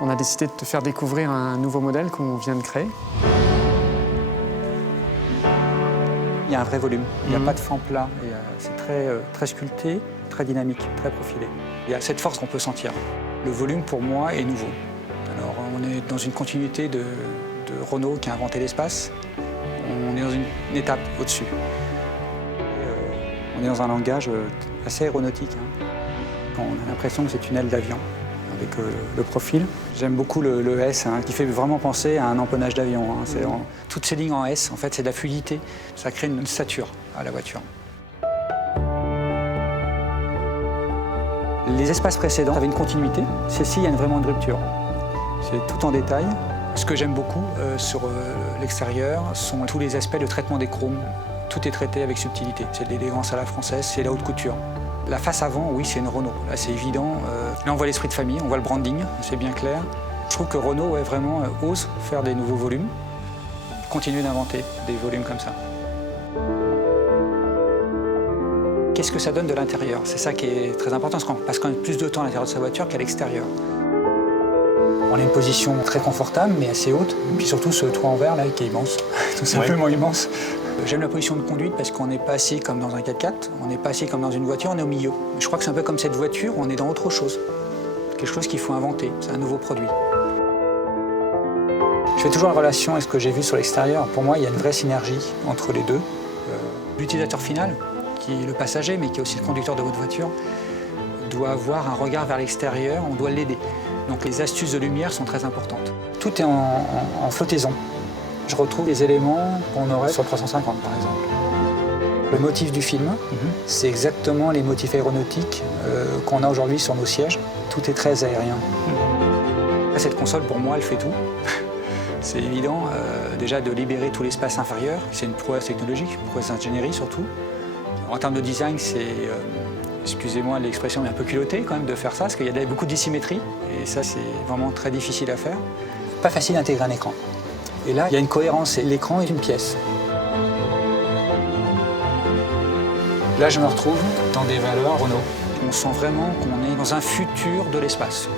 On a décidé de te faire découvrir un nouveau modèle qu'on vient de créer. Il y a un vrai volume, il n'y a pas de fend plat, c'est très sculpté, très dynamique, très profilé. Il y a cette force qu'on peut sentir. Le volume pour moi est nouveau. Alors on est dans une continuité de Renault qui a inventé l'espace, on est dans une étape au-dessus. On est dans un langage assez aéronautique. On a l'impression que c'est une aile d'avion avec le profil. J'aime beaucoup le S qui fait vraiment penser à un empennage d'avion. Toutes ces lignes en S, en fait, c'est de la fluidité. Ça crée une stature à la voiture. Les espaces précédents avaient une continuité. Celle-ci, il y a vraiment une rupture. C'est tout en détail. Ce que j'aime beaucoup sur l'extérieur sont tous les aspects de traitement des chromes. Tout est traité avec subtilité. C'est de l'élégance à la française, c'est la haute couture. La face avant, oui, c'est une Renault. Là, c'est évident. Là, on voit l'esprit de famille, on voit le branding, c'est bien clair. Je trouve que Renault vraiment ose faire des nouveaux volumes, continuer d'inventer des volumes comme ça. Qu'est-ce que ça donne de l'intérieur? C'est ça qui est très important, parce qu'on passe quand même plus de temps à l'intérieur de sa voiture qu'à l'extérieur. On a une position très confortable, mais assez haute. Et puis surtout, ce toit en verre, là, qui est immense, tout simplement immense. J'aime la position de conduite parce qu'on n'est pas assis comme dans un 4x4, on n'est pas assis comme dans une voiture, on est au milieu. Je crois que c'est un peu comme cette voiture, on est dans autre chose. Quelque chose qu'il faut inventer, c'est un nouveau produit. Je fais toujours la relation avec ce que j'ai vu sur l'extérieur. Pour moi, il y a une vraie synergie entre les deux. L'utilisateur final, qui est le passager, mais qui est aussi le conducteur de votre voiture, doit avoir un regard vers l'extérieur, on doit l'aider. Donc les astuces de lumière sont très importantes. Tout est en flottaison. Je retrouve les éléments qu'on aurait sur le 350, par exemple. Le motif du film, c'est exactement les motifs aéronautiques qu'on a aujourd'hui sur nos sièges. Tout est très aérien. Cette console, pour moi, elle fait tout. C'est évident, déjà, de libérer tout l'espace inférieur. C'est une prouesse technologique, une prouesse d'ingénierie surtout. En termes de design, c'est, excusez-moi l'expression, mais un peu culotté quand même de faire ça, parce qu'il y a beaucoup de dissymétrie. Et ça, c'est vraiment très difficile à faire. Pas facile d'intégrer un écran. Et là, il y a une cohérence, l'écran est une pièce. Là, je me retrouve dans des valeurs Renault. On sent vraiment qu'on est dans un futur de l'espace.